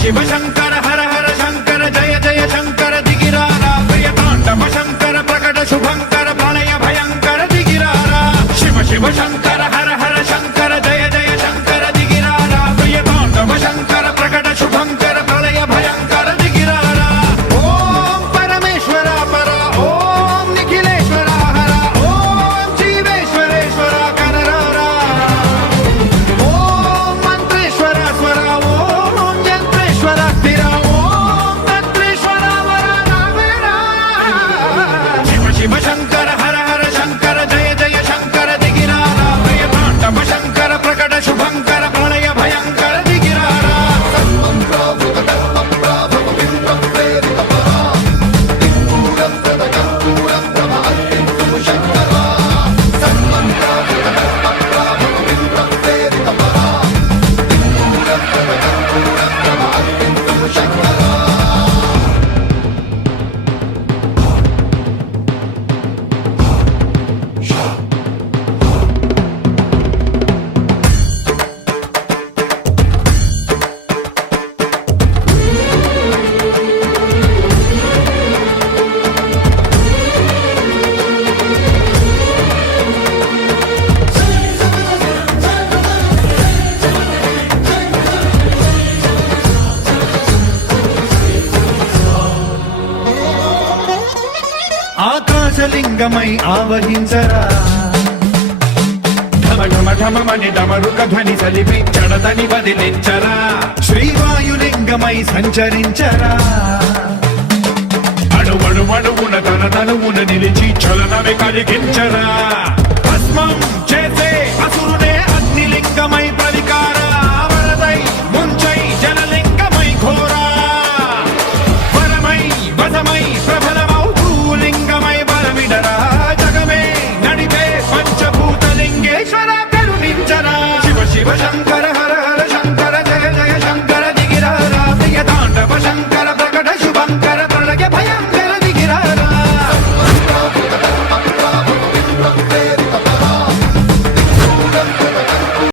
శివ శంకర హర హర శంకర జయ జయ శంకర దిగిరారా ప్రియతాండవ శంకర ప్రకట శుభంకర ప్రళయ భయంకర దిగిరారా శివ శివ శంకర హర హర శంకర జయ జయ శంకర దిగిరారా ప్రియతాండవ శంకర ప్రకట శుభంకర ప్రళయ భయంకర దిగిరారా ఓం పరమేశ్వర పర ఓం నిఖిలేశ్వర హర ఓం జీవేశ్వరేశ్వర కరరారా ఓం మంత్రేశ్వర స్వర ఓం యంత్రేశ్వర స్థిర ఓం తంత్రేశ్వర వరదావేరా శివ శివ శంకర హర హర శంకర జయ జయ శంకర దిగిరారా ప్రియతాండవ శంకర ప్రకట శుభంకర ప్రళయ భయంకర దిగిరారా ఆకాశలింగమై ఆవహించరా ఢమ ఢమ ఢమమని డమరుక ధ్వని సలిపి జడదని వదిలించరా శ్రీవాయులింగమై సంచరించరా అణువణువున తన తనువున నిలిచి చలనమే కలిగించరా